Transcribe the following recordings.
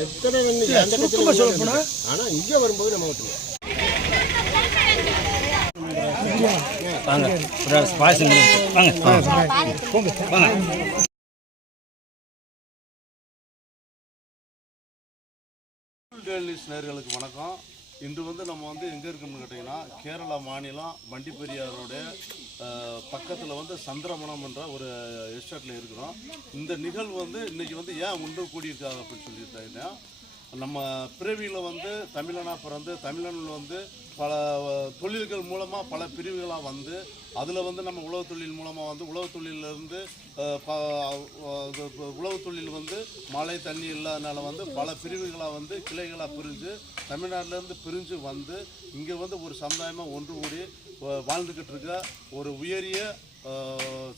எத்தனை அந்த சுருக்கமா சொல்ல போனா? ஆனா இங்க வரும்போது நம்ம விட்டுருவோம் வாங்க ஒரு பாயசம் கொடுங்க. வாங்க வாங்க. ஜேர்னலிஸ்ட் நேர்களுக்கு வணக்கம். இன்று வந்து நம்ம வந்து எங்கே இருக்கோம்னு கேட்டிங்கன்னா கேரளா மாநிலம் வண்டி பெரியாரோடைய பக்கத்தில் வந்து சந்திரமணம் என்ற ஒரு எஸ்டேட்டில் இருக்கிறோம். இந்த நிகழ்வு வந்து இன்றைக்கி வந்து ஏன் ஒன்று கூடியிருக்காங்க அப்படின்னு சொல்லியிருந்தாங்கன்னா நம்ம பிறவியில் வந்து தமிழனாக பிறந்து தமிழனில் வந்து பல தொழில்கள் மூலமாக பல பிரிவுகளாக வந்து அதில் வந்து நம்ம உழவு தொழில் மூலமாக வந்து உழவு தொழிலிருந்து உழவு தொழில் வந்து மழை தண்ணி இல்லாதனால வந்து பல பிரிவுகளாக வந்து கிளைகளாக பிரிஞ்சு தமிழ்நாட்டிலேருந்து பிரிஞ்சு வந்து இங்கே வந்து ஒரு சமுதாயமாக ஒன்று கூடி வாழ்ந்துக்கிட்டு இருக்க ஒரு உயரிய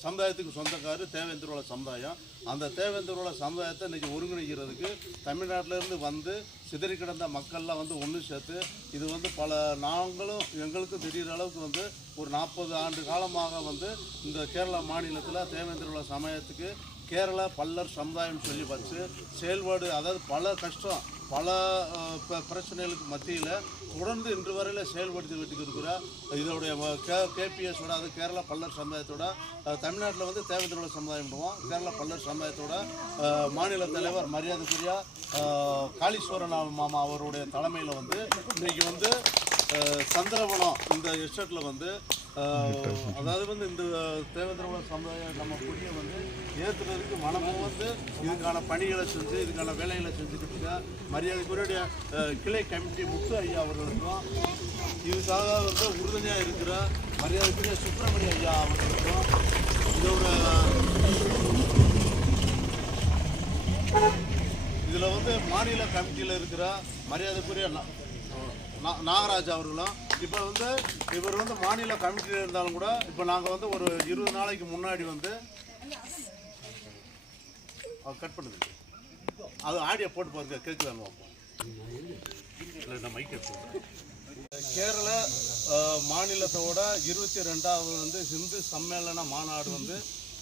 சமுதாயத்துக்கு சொந்தக்காரு தேவேந்திரோட சமுதாயம். அந்த தேவேந்திரோட சமுதாயத்தை இன்றைக்கி ஒருங்கிணைக்கிறதுக்கு தமிழ்நாட்டிலேருந்து வந்து சிதறி கிடந்த மக்கள்லாம் வந்து ஒன்று சேர்த்து இது வந்து பல நாங்களும் எங்களுக்கும் தெரிகிற அளவுக்கு வந்து ஒரு நாற்பது ஆண்டு காலமாக வந்து இந்த கேரளா மாநிலத்தில் தேவேந்திரோட சமயத்துக்கு கேரளா பல்லர் சமுதாயம் சொல்லி வச்சு செயல்பாடு அதாவது பல கஷ்டம் பல ப- பிரச்சனைகளுக்கு மத்தியில் தொடர்ந்து இன்று வரையில் செயல்படுத்தி விட்டு இருக்கிற. இதோடைய கே கேபிஎஸோட அது கேரளா பல்லர் சமுதாயத்தோட தமிழ்நாட்டில் வந்து தேவேந்திரோட சமுதாயம்டுவோம் கேரளா பல்லர் சமுதாயத்தோட மாநில தலைவர் மரியாதைக்குரிய காளீஸ்வரன் மாமா அவருடைய தலைமையில் வந்து இன்றைக்கி வந்து சந்திரவனம் இந்த எஸ்டேட்டில் வந்து அதாவது வந்து இந்த தேவேந்திரோட சமுதாயம் நம்ம குடியை வந்து ஏற்றுறதுக்கு மனமும் வந்து இதுக்கான பணிகளை செஞ்சு இதுக்கான வேலைகளை செஞ்சுக்கிட்டு இருக்க. மரியாதைக்குரிய கிளை கமிட்டி முத்து ஐயா அவர்களுக்கும் இதுக்காக வந்து உறுதுணையாக இருக்கிற மரியாதைக்குரிய சுப்பிரமணிய ஐயா அவர்களுக்கும் இதோட இதில் வந்து மாநில கமிட்டியில் இருக்கிற மரியாதைக்குரிய நாகராஜ் அவர்களும் இப்போ வந்து இவர் வந்து மாநில கமிட்டியில் இருந்தாலும் கூட இப்போ நாங்கள் வந்து ஒரு இருபது நாளைக்கு முன்னாடி வந்து கட் பண்ணுது. அது ஆடியோ போட்டு பாருங்க கேட்கலான்னு பார்ப்போம் இல்லை நான் மைக் கேரள மாநிலத்தோட இருபத்தி ரெண்டாவது வந்து ஹிந்து சம்மேளன மாநாடு வந்து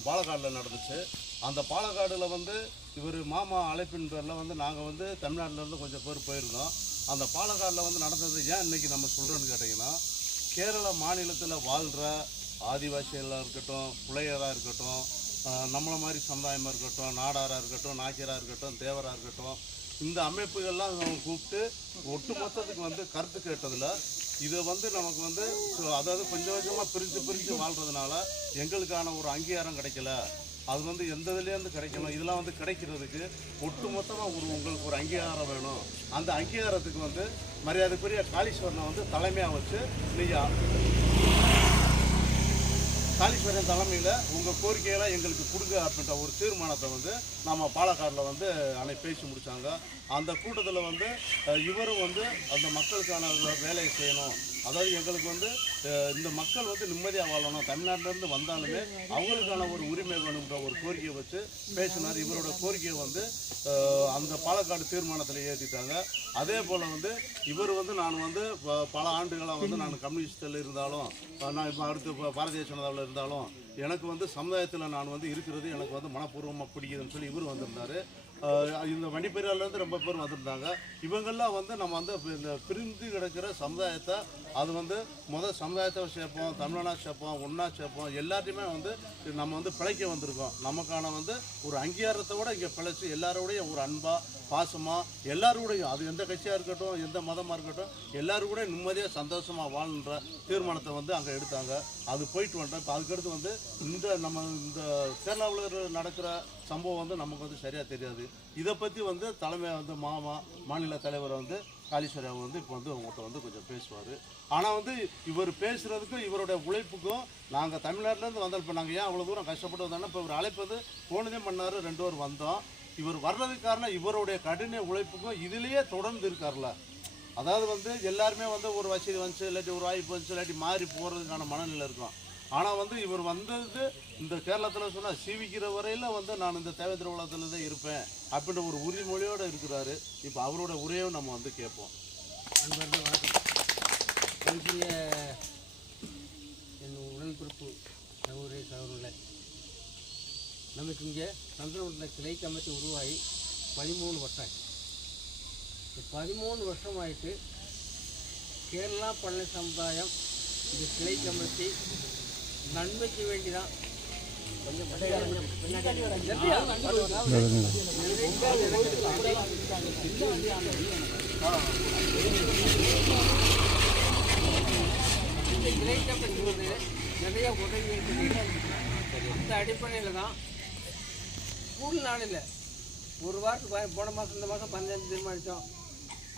பாலக்காடில் நடந்துச்சு. அந்த பாலக்காடில் வந்து இவர் மாமா அழைப்பின் பேரில் வந்து நாங்கள் வந்து தமிழ்நாட்டிலேருந்து கொஞ்சம் பேர் போயிருந்தோம். அந்த பாலக்காடில் வந்து நடந்தது ஏன் இன்னைக்கு நம்ம சொல்கிறோன்னு கேட்டிங்கன்னா கேரள மாநிலத்தில் வாழ்கிற ஆதிவாசிகளாக இருக்கட்டும் புலையராக இருக்கட்டும் நம்மளை மாதிரி சமுதாயமாக இருக்கட்டும் நாடாராக இருக்கட்டும் நாச்சியராக இருக்கட்டும் தேவராக இருக்கட்டும் இந்த அமைப்புகள்லாம் கூப்பிட்டு ஒட்டு மொத்தத்துக்கு வந்து கருத்து கேட்டதில் இதை வந்து நமக்கு வந்து அதாவது கொஞ்சம் கொஞ்சமாக பிரித்து பிரித்து வாழ்கிறதுனால எங்களுக்கான ஒரு அங்கீகாரம் கிடைக்கல. அது வந்து எந்த இதுலேருந்து கிடைக்கணும். இதெல்லாம் வந்து கிடைக்கிறதுக்கு ஒட்டுமொத்தமாக ஒரு உங்களுக்கு ஒரு அங்கீகாரம் வேணும். அந்த அங்கீகாரத்துக்கு வந்து மரியாதைக்குரிய காளீஸ்வரனை வந்து தலைமையாக வச்சு நீங்கள் காளீஸ்வரன் தலைமையில் உங்கள் கோரிக்கையெல்லாம் எங்களுக்கு கொடுங்க அப்படின்ற ஒரு தீர்மானத்தை வந்து நம்ம பாலக்காடில் வந்து அன்னைக்கு பேசி முடித்தாங்க அந்த கூட்டத்தில் வந்து இவரும் வந்து அந்த மக்களுக்கான வேலையை செய்யணும். அதாவது எங்களுக்கு வந்து இந்த மக்கள் வந்து நிம்மதியாக வாழணும். தமிழ்நாட்டிலேருந்து வந்தாலுமே அவங்களுக்கான ஒரு உரிமை வேணுன்ற ஒரு கோரிக்கையை வச்சு பேசினார். இவரோட கோரிக்கையை வந்து அந்த பாலக்காடு தீர்மானத்தில் ஏற்றிட்டாங்க அதே போல் வந்து இவர் வந்து நான் வந்து ப- பல ஆண்டுகளாக வந்து நான் கம்யூனிஸ்டில் இருந்தாலும் நான் இப்போ அடுத்து இப்போ பாரதிய ஜனதாவில் இருந்தாலும் எனக்கு வந்து சமுதாயத்தில் நான் வந்து இருக்கிறது எனக்கு வந்து மனப்பூர்வமாக பிடிக்குதுன்னு சொல்லி இவர் வந்திருந்தார். இந்த வண்டிப்பெரியார்லேருந்து ரொம்ப பேர் வந்திருந்தாங்க. இவங்கெல்லாம் வந்து நம்ம வந்து இந்த பிரிந்து கிடக்கிற சமுதாயத்தை அது வந்து முதல் சமுதாயத்தை சேர்ப்போம் தமிழனா சேர்ப்போம் ஒன்றா சேர்ப்போம் எல்லாத்தையுமே வந்து நம்ம வந்து பிழைக்க வந்திருக்கோம். நமக்கான வந்து ஒரு அங்கீகாரத்தை விட இங்கே பிழைச்சி எல்லாரோடைய ஒரு அன்பாக பாசமாக எல்லாரோடையும் அது எந்த கட்சியாக இருக்கட்டும் எந்த மதமாக இருக்கட்டும் எல்லாரும் கூட நிம்மதியாக சந்தோஷமாக வாழ்ன்ற தீர்மானத்தை வந்து அங்கே எடுத்தாங்க. அது போயிட்டு வந்துட்டோம் இப்போ அதுக்கடுத்து வந்து இந்த நம்ம இந்த கேரளாவில் நடக்கிற சம்பவம் வந்து நமக்கு வந்து சரியாக தெரியாது. இதை பற்றி வந்து தலைமை வந்து மாமா மாநில தலைவர் வந்து காளீஸ்வரர் வந்து இப்போ வந்து உங்கள்கிட்ட வந்து கொஞ்சம் பேசுவார். ஆனால் வந்து இவர் பேசுகிறதுக்கும் இவருடைய உழைப்புக்கும் நாங்கள் தமிழ்நாட்டிலேருந்து வந்தால் இப்போ நாங்கள் ஏன் அவ்வளோ தூரம் கஷ்டப்பட்டு வந்தோம்னா இப்போ இவர் அழைப்பது போனதே பண்ணார் ரெண்டு பேர் வந்தோம். இவர் வர்றதுக்கு காரணம் இவருடைய கடின உழைப்புக்கும் இதுலேயே தொடர்ந்து இருக்கார்ல. அதாவது வந்து எல்லாருமே வந்து ஒரு வசதி வந்துச்சு இல்லாட்டி ஒரு வாய்ப்பு வந்துச்சு இல்லாட்டி மாறி போகிறதுக்கான மனநிலை இருக்கும். ஆனால் வந்து இவர் வந்தது இந்த கேரளத்தில் சொன்னால் சீவிக்கிற வரையில் வந்து நான் இந்த தேவை திருவிழாத்தில் தான் இருப்பேன் அப்படின்ற ஒரு உறுதிமொழியோடு இருக்கிறாரு. இப்போ அவரோட உரையும் நம்ம வந்து கேட்போம். அன்பர்கள் வணக்கம். எனக்குரிய என் உடன்பிறப்பு சகோதரி சகோதரர்களே நமக்கு இங்கே சந்திரகுண்டத்தில் கிளை கமிட்டி உருவாகி பதிமூணு வருஷம் ஆச்சு. பதிமூணு வருஷமாயிட்டு கேரளா பள்ளி சமுதாயம் இந்த கிளை கமிட்டி நன்மைக்கு வேண்டி தான் கொஞ்சம் இந்த கமிட்டி வந்து நிறைய பண்ணிட்டு அந்த அடிப்படையில் தான் ஸ்கூல் நாளில் ஒரு வாரத்துக்கு போன மாதம் இந்த மாதம் பதினஞ்சு தீர்மானித்தோம்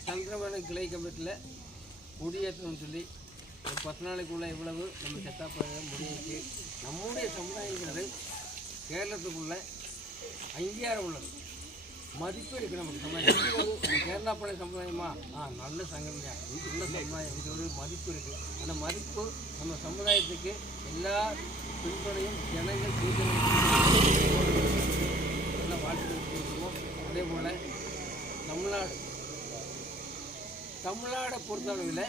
சந்திரவன கிளை கமிட்டியில் குடியேற்றணும்னு சொல்லி ஒரு பத்து நாளைக்குள்ளே இவ்வளவு நம்ம செட்டப் பண்ண முடியுது. நம்முடைய சமுதாயங்கிறது கேரளத்துக்குள்ள அங்கீகாரம் உள்ளது. மதிப்பு இருக்குது நமக்கு. சமுதாயம் கேரளா பழைய சமுதாயமா? ஆ நல்ல சங்கம்யா. நல்ல சமுதாயம். இது ஒரு மதிப்பு இருக்குது அந்த மதிப்பு நம்ம சமுதாயத்துக்கு எல்லா பின்பணையும் ஜனங்கள் நல்ல வாழ்த்துக்கள் அதே போல் தமிழ்நாடு. தமிழ்நாடை பொறுத்தளவில்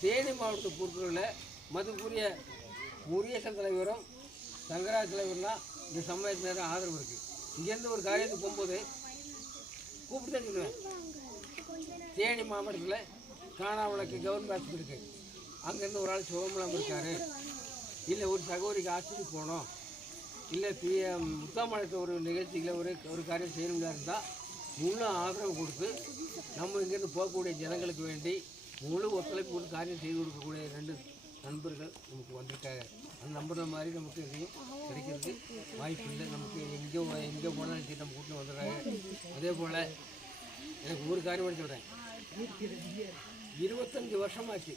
தேனி மாவட்டத்தை பொறுத்தளவில் மதுக்குரிய முருகேசன் தலைவரும் சங்கராஜ் தலைவர்லாம் இந்த சமுதாயத்தினர் ஆதரவு இருக்குது இங்கேருந்து ஒரு காரியத்துக்கு போகும்போது கூப்பிட்டு சொல்லுவேன். தேனி மாவட்டத்தில் காணாவளுக்கு கவர்மெண்ட் ஹாஸ்பிட்டல் இருக்குது அங்கேருந்து ஒரு ஆள் சிவமலம் இருக்காரு இல்லை ஒரு சகோதரிக்கு ஆஸ்பத்திரி போகணும் இல்லை பி முத்தாமலத்தை ஒரு நிகழ்ச்சியில் ஒரு ஒரு காரியம் செய்யணுங்களா இருந்தால் முழு ஆதரவு கொடுத்து நம்ம இங்கேருந்து போகக்கூடிய ஜனங்களுக்கு வேண்டி முழு ஒத்துழைப்பு கொடுத்து காரியம் செய்து கொடுக்கக்கூடிய ரெண்டு நண்பர்கள் நமக்கு வந்திருக்காங்க. அந்த நம்புற மாதிரி நமக்கு எதையும் கிடைக்கிறதுக்கு வாய்ப்பு இல்லை. நமக்கு எங்கே எங்கே போனாலும் சரி நம்ம கூட்டிட்டு வந்துடுறாங்க. அதே போல் எனக்கு ஒரு காரியம் மட்டும் சொல்கிறேன் இருபத்தஞ்சி வருஷமாச்சு.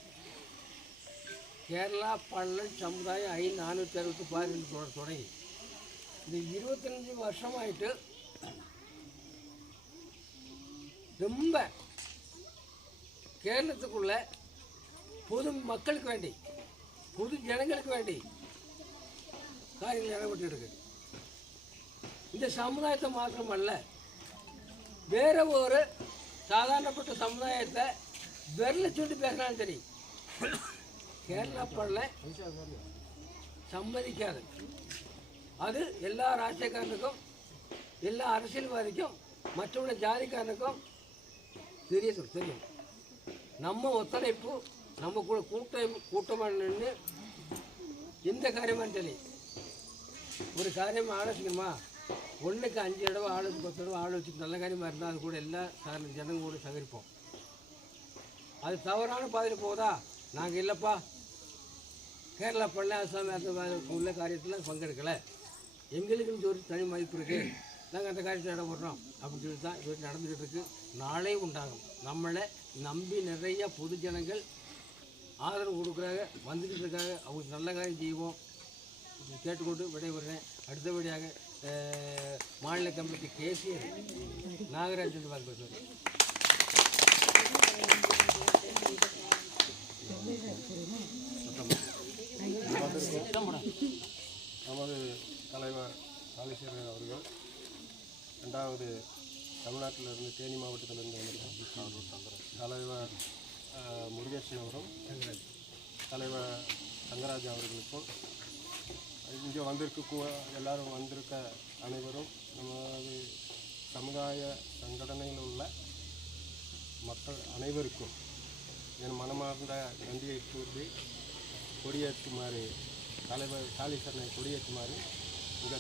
கேரளா பள்ளம் சமுதாயம் ஐ நானூற்றி அறுபத்தி பாரு தொடங்கி. இந்த இருபத்தஞ்சி வருஷமாயிட்டு ரொம்ப கேரளத்துக்குள்ள பொது மக்களுக்கு வேண்டி பொது ஜனங்களுக்கு வேண்டி காரியங்கள் நடைபெற்று இருக்கு. இந்த சமுதாயத்தை மாத்திரமல்ல வேற ஒரு சாதாரணப்பட்ட சமுதாயத்தை விரல சொல்லி பேசினாலும் சரி கேரளா படல சம்மதிக்காது. அது எல்லா ராஜ்யக்காரனுக்கும் எல்லா அரசியல்வாதிக்கும் மற்றவங்க ஜாதிக்காரனுக்கும் தெரியும் தெரியும். நம்ம ஒத்துழைப்பு நம்ம கூட கூட்டம் கூட்டமாக நின்று எந்த காரியமாக சரி ஒரு காரியமாக ஆலோசிக்கணுமா? ஒன்றுக்கு அஞ்சு தடவை ஆலோசி பத்து தடவை ஆலோசிச்சு நல்ல காரியமாக இருந்தால் அது கூட எல்லா சார் ஜனங்க கூட சகரிப்போம். அது தவறான பாதையில் போகுதா? நாங்கள் இல்லைப்பா. கேரளா பள்ளி அந்த உள்ள காரியத்தில் பங்கெடுக்கலை. எங்களுக்குன்னு ஒரு தனி மதிப்பு இருக்குது நாங்கள் அந்த காரியத்தில் இடம் போடுறோம். அப்படின்னு சொல்லி தான் இது நடந்துக்கிட்டு இருக்கு. நாளே உண்டாகும். நம்மளை நம்பி நிறைய பொது ஜனங்கள் ஆதரவு கொடுக்குறாங்க வந்துக்கிட்டு இருக்காங்க அவங்களுக்கு நல்ல காரியம் செய்வோம். கேட்டுக்கொண்டு விடைபெறுறேன் அடுத்தபடியாக மாநில கமிட்டி கேசியர் நாகராஜன் பார்க்க பேசுவார் நமது தலைவர் காளீஸ்வரன் அவர்கள் ரெண்டாவது தமிழ்நாட்டிலிருந்து தேனி மாவட்டத்திலிருந்து வந்திருக்காங்க தலைவர் அஹ், முருகேசன் அவரும் தலைவர் தங்கராஜ் அவர்களுக்கும் இங்கே வந்திருக்க எல்லாரும் வந்திருக்க அனைவரும் நமது சமுதாய சங்கடனையில் உள்ள மக்கள் அனைவருக்கும் என் மனமார்ந்த நன்றியை கூறி கொடியேற்றுமாறு தலைவர் காளீஸ்வரனை கொடியேற்றுமாறு மிக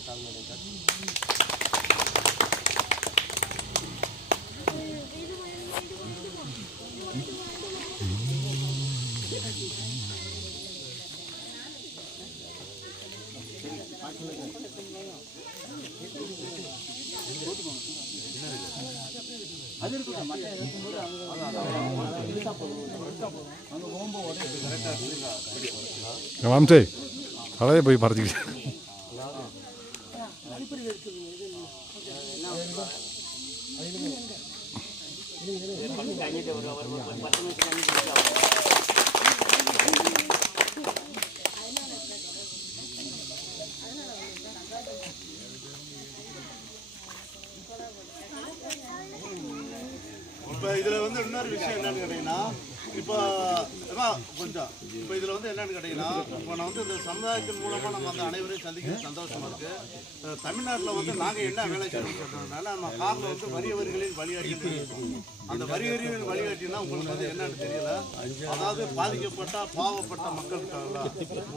அது இருக்கு மற்ற இருக்கும்போது அங்கே போகும்போது போய் மறைச்சிக்கிட்டேன் இப்போ இதில் வந்து இன்னொரு விஷயம் என்னன்னு கேட்டிங்கன்னா இப்போ அம்மா, கொஞ்சம். இப்போ இதில் வந்து என்னென்னு கேட்டிங்கன்னா இப்போ நான் வந்து இந்த சமுதாயத்தின் மூலமாக நம்ம அந்த அனைவரையும் சந்திக்கிறது சந்தோஷமாக இருக்குது தமிழ்நாட்டில் வந்து நாங்கள் என்ன வேலை செய்யணும்னு சொல்றதுனால நம்ம காரில் வந்து வரிய வரிகளின் வழிகாட்டி அந்த வரி வரிகளின் வழிகாட்டினா உங்களுக்கு வந்து என்னன்னு தெரியல. அதாவது பாதிக்கப்பட்ட பாவப்பட்ட மக்கள் இருக்காங்களா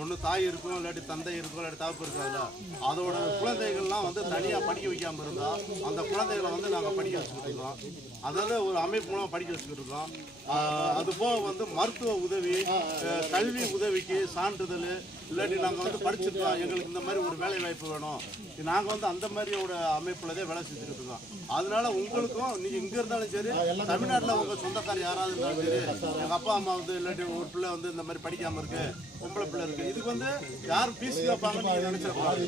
ஒன்று தாய் இருக்கும் இல்லாட்டி தந்தை இருக்கும் இல்லாட்டி தகப்பு இருக்காங்களா அதோட குழந்தைகள்லாம் வந்து தனியாக படிக்க வைக்காமல் இருந்தால் அந்த குழந்தைகளை வந்து நாங்கள் படிக்க வச்சுக்கிட்டு இருக்கோம். அதாவது ஒரு அமைப்பு மூலமாக படிக்க வச்சுக்கிட்டு இருக்கோம். அது போக வந்து மருத்துவ உதவி கல்வி உதவிக்கு சான்றிதழ் இல்லாட்டி நாங்கள் வந்து படிச்சிருக்கோம் எங்களுக்கு இந்த மாதிரி ஒரு வேலை வாய்ப்பு வேணும். நாங்கள் வந்து அந்த மாதிரியோட அமைப்பில் தான் வேலை செஞ்சுக்கிட்டு இருக்கோம். அதனால உங்களுக்கும் நீங்கள் இங்கே இருந்தாலும் சரி தமிழ்நாட்டில் உங்கள் சொந்தக்காரர் யாராவது இருந்தாலும் சரி எங்கள் அப்பா அம்மா வந்து இல்லாட்டி ஒரு பிள்ளை வந்து இந்த மாதிரி படிக்காமல் இருக்கு பொம்பளை பிள்ளை இருக்கு. இதுக்கு வந்து யார் ஃபீஸ் கேட்பாங்கன்னு நீங்கள் நினச்சிடக்கூடாது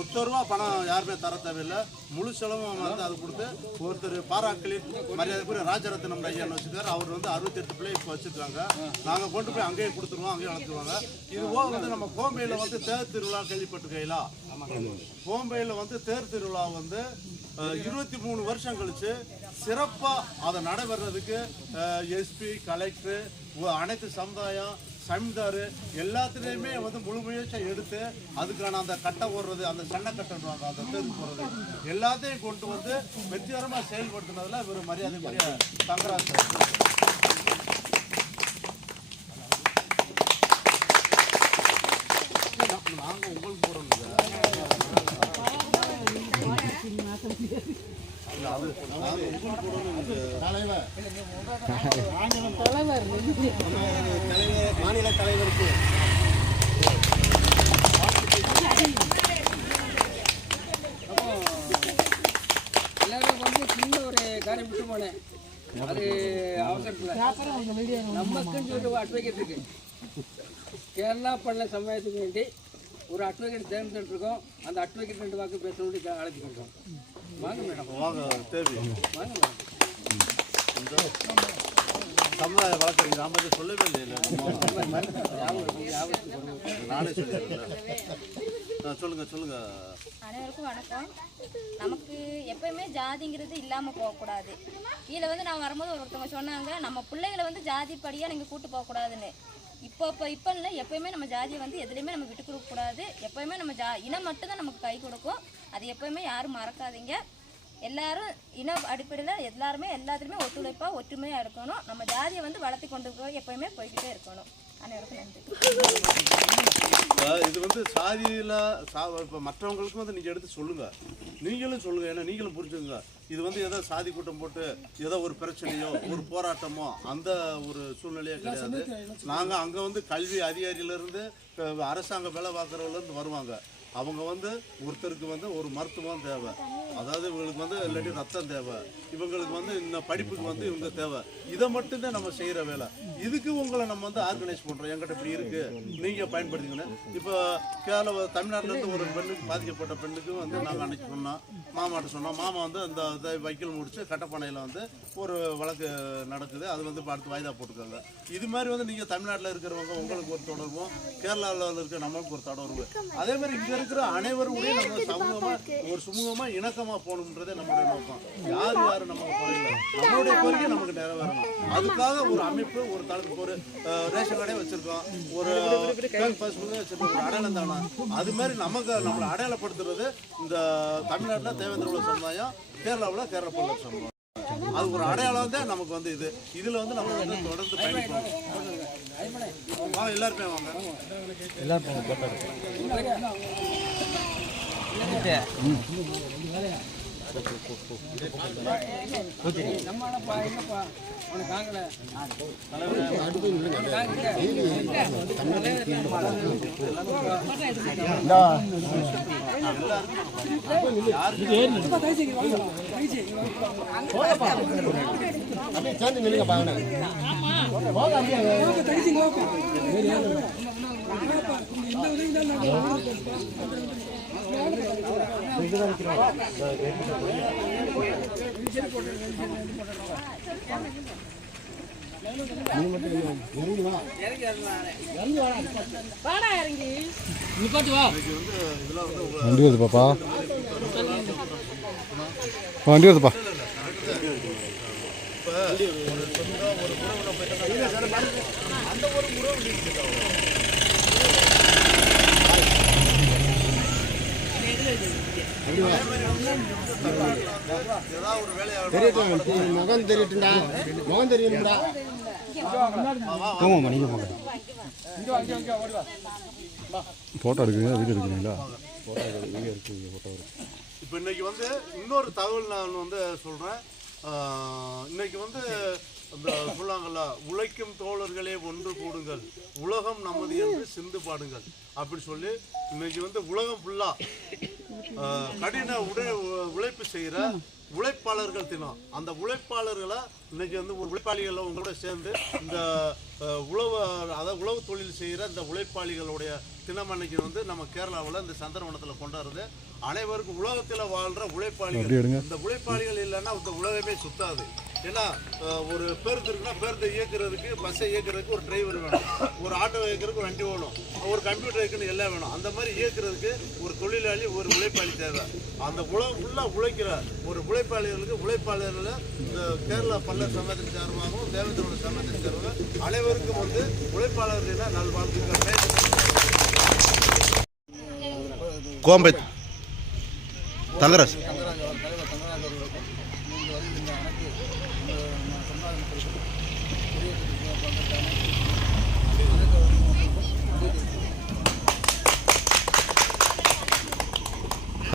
ஒத்த ரூபா பணம் யாருமே தர தேவையில்லை. முழு செலவும் வந்து அது கொடுத்து ஒருத்தர் பாராக்களி மரியாதைக்குரிய ராஜரத்னம் ஐயான்னு வச்சுக்காரு அவர் வந்து அறுபத்தெட்டு பிள்ளை இப்போ வச்சிருக்காங்க. நாங்கள் கொண்டு போய் அங்கேயே கொடுத்துருவோம் அங்கேயே வளர்த்துருவாங்க இது போக வந்து நம்ம கோம்பையில் வந்து தேர் திருவிழா கேள்விப்பட்டிருக்கீங்களா? கோம்பையில் வந்து தேர் திருவிழா வந்து இருபத்தி மூணு வருஷம் கழிச்சு சிறப்பாக அதை நடைபெறதுக்கு எஸ்பி கலெக்டர் அனைத்து சமுதாயம் சமிதார் எல்லாத்துலேயுமே வந்து முழு முயற்சியாக எடுத்து அதுக்கான அந்த கட்டை ஓடுறது அந்த சண்டை கட்டணுவாங்க அந்த தேர்வு போடுறது. எல்லாத்தையும் கொண்டு வந்து வெற்றிகரமாக செயல்படுத்தினதில் இவர் மரியாதைக்குரிய தங்கராஜ் சார் நாங்கள் உங்களுக்கு போடணும் மாநில தலைவருக்கு எல்லாரும் வந்து சின்ன ஒரு காரியம் விட்டு போனேன் அது அவசரத்தில் நமக்குன்னு சொல்லி ஒரு அட்வொகேட் இருக்கு கேரளா பண்ண சமுதாயத்துக்கு வேண்டி ஒரு அட்வொகேட் தேர்ந்தெடுத்துருக்கோம் அந்த அட்வொகேட் ரெண்டு வாக்கு பேசணும்னு வேண்டி அழைச்சிருக்கோம் சமுதாய வழக்கறிஞர் நாம சொல்லவே இல்லை. நானே சொல்லிடுறேன். சொல்லுங்க சொல்லுங்க. அனைவருக்கும் வணக்கம். நமக்கு எப்பயுமே ஜாதிங்கிறது இல்லாமல் போகக்கூடாது. கீழே வந்து நான் வரும்போது ஒருத்தவங்க சொன்னாங்க நம்ம பிள்ளைகளை வந்து ஜாதி படியாக நீங்கள் கூட்டு போகக்கூடாதுன்னு. இப்போ இப்போ இப்போ இல்லை. எப்போயுமே நம்ம ஜாதியை வந்து எதுலேயுமே நம்ம விட்டு கொடுக்கக்கூடாது எப்போயுமே நம்ம ஜா இனம் மட்டும்தான் நமக்கு கை கொடுக்கும். அது எப்போயுமே யாரும் மறக்காதீங்க. எல்லாரும் இன அடிப்படையில் எல்லாருமே எல்லாத்துலேயுமே ஒத்துழைப்பாக ஒற்றுமையாக இருக்கணும். நம்ம ஜாதியை வந்து வளர்த்தி கொண்டு போய் எப்போயுமே போய்கிட்டே இருக்கணும். அனைவருக்கும் நன்றி. இது வந்து சாதியில் சா இப்போ மற்றவங்களுக்கும் வந்து நீங்கள் எடுத்து சொல்லுங்கள் நீங்களும் சொல்லுங்கள் ஏன்னா நீங்களும் புரிஞ்சுங்க இது வந்து ஏதோ சாதி கூட்டம் போட்டு ஏதோ ஒரு பிரச்சனையோ ஒரு போராட்டமோ அந்த ஒரு சூழ்நிலையே கிடையாது. நாங்க அங்க வந்து கல்வி அதிகாரியில இருந்து அஹ், அரசாங்க வேலை பார்க்குறவங்க இருந்து வருவாங்க. அவங்க வந்து ஒருத்தருக்கு வந்து ஒரு மருத்துவம் தேவை. அதாவது இவங்களுக்கு வந்து இல்லாட்டி ரத்தம் தேவை. இவங்களுக்கு வந்து இந்த படிப்புக்கு வந்து இவங்க தேவை. இதை மட்டும்தான் நம்ம செய்கிற வேலை. இதுக்கு உங்களை நம்ம வந்து ஆர்கனைஸ் பண்ணுறோம் எங்கிட்ட இப்படி இருக்குது நீங்கள் பயன்படுத்திக்கணும் இப்போ கேரள தமிழ்நாட்டிலேருந்து ஒரு பெண்ணுக்கு பாதிக்கப்பட்ட பெண்ணுக்கு வந்து நாங்கள் அன்னைக்கு சொன்னோம். மாமாட்ட சொன்னோம். மாமா வந்து அந்த இதை வைக்கல் முடிச்சு கட்டப்பனையில் வந்து ஒரு வழக்கு நடக்குது. அது வந்து இப்போ அடுத்து வாய்தா போட்டுருக்காங்க இது மாதிரி வந்து நீங்கள் தமிழ்நாட்டில் இருக்கிறவங்க உங்களுக்கு ஒரு தொடர்பும் கேரளாவில் இருக்கிற நம்மளுக்கு ஒரு தொடர்பு. அதே மாதிரி இங்கே இருக்கிற அனைவரும் நம்ம சமூகமாக ஒரு சுமூகமாக இணக்கமாக போகணுன்றதே நம்மளுடைய நோக்கம். யார் யாரும் நமக்கு குறையில நம்மளுடைய கோரிக்கை நமக்கு நிறைவேறணும். அதுக்காக ஒரு அமைப்பு ஒரு தளத்துக்கு ஒரு ரேஷன் கடையை வச்சிருக்கோம். ஒரு வச்சிருக்கோம். ஒரு அடையாளம் தானா அது மாதிரி நமக்கு நம்மளை அடையாளப்படுத்துறது இந்த தமிழ்நாட்டில் தேவேந்திர உலக சமுதாயம் கேரளாவில் கேரள பல்லவ சமுதாயம். அது ஒரு அடையாளம் தான் நமக்கு வந்து இது. இதுல வந்து நம்ம வந்து தொடர்ந்து பயணிக்கணும் எல்லாருமே வாங்க. நம்மளப்பா என்னப்பா உனக்கு தாங்கல அப்படியே சேர்ந்து நில்லுங்க பாருங்க. வண்டி வருது பாப்பா. வண்டி வருதுப்பா. ஒரு அந்த ஒரு உறவு நீக்குது அவ்வளோ ஏதாவது ஒரு வேலையாக தெரியட்டும் முகம் தெரியட்டும்டா முகம் தெரியணும்டா தூங்குமா நீங்கள் போங்க ஃபோட்டோ எடுக்கிறீங்களா? வீடியோ எடுக்கிறீங்களா? ஃபோட்டோ வீடியோ எடுக்கிறீங்க ஃபோட்டோ இப்போ இன்னைக்கு வந்து இன்னொரு தகவல் நான் வந்து சொல்கிறேன் இன்னைக்கு வந்து இந்த சொல்லாங்கல்ல உழைக்கும் தோழர்களே ஒன்று கூடுங்கள். உலகம் நமது என்று சிந்து பாடுங்கள். அப்படி சொல்லி இன்னைக்கு வந்து உலகம் ஃபுல்லாக கடின உடை உழைப்பு செய்கிற உழைப்பாளர்கள் தினம். அந்த உழைப்பாளர்களை இன்னைக்கு வந்து ஒரு உழைப்பாளிகள் உங்களோட சேர்ந்து இந்த உழவு அதாவது உழவு தொழில் செய்கிற இந்த உழைப்பாளிகளுடைய தினம் அன்னைக்கு வந்து நம்ம கேரளாவில் இந்த சந்திரவனத்தில் கொண்டாடுறது. அனைவருக்கும் உலகத்தில் வாழ்கிற உழைப்பாளிகள். இந்த உழைப்பாளிகள் இல்லைன்னா இந்த உலகமே சுத்தாது. ஏன்னா ஒரு பேருந்து இருக்குன்னா பேருந்தை இயக்குறதுக்கு பஸ்ஸை இயக்குறதுக்கு ஒரு டிரைவர் வேணும். ஒரு ஆட்டோ இயக்குறதுக்கு ஒரு வண்டி வேணும் ஒரு கம்ப்யூட்டர் இயக்குன்னு எல்லாம் வேணும். அந்த மாதிரி இயக்குறதுக்கு ஒரு தொழிலாளி ஒரு உழைப்பாளி தேவை. அந்த உழ ஃபுல்லாக உழைக்கிற ஒரு உழைப்பாளிகளுக்கு உழைப்பாளர்கள் இந்த கேரளா பல்ல சமயத்தின் சார்பாகவும் தேவேந்திரோட சமயத்தின் சார்பாக அனைவருக்கும் வந்து உழைப்பாளர்களின நல்வாழ்த்துக்கள் கோம்பை தங்கராஜ்.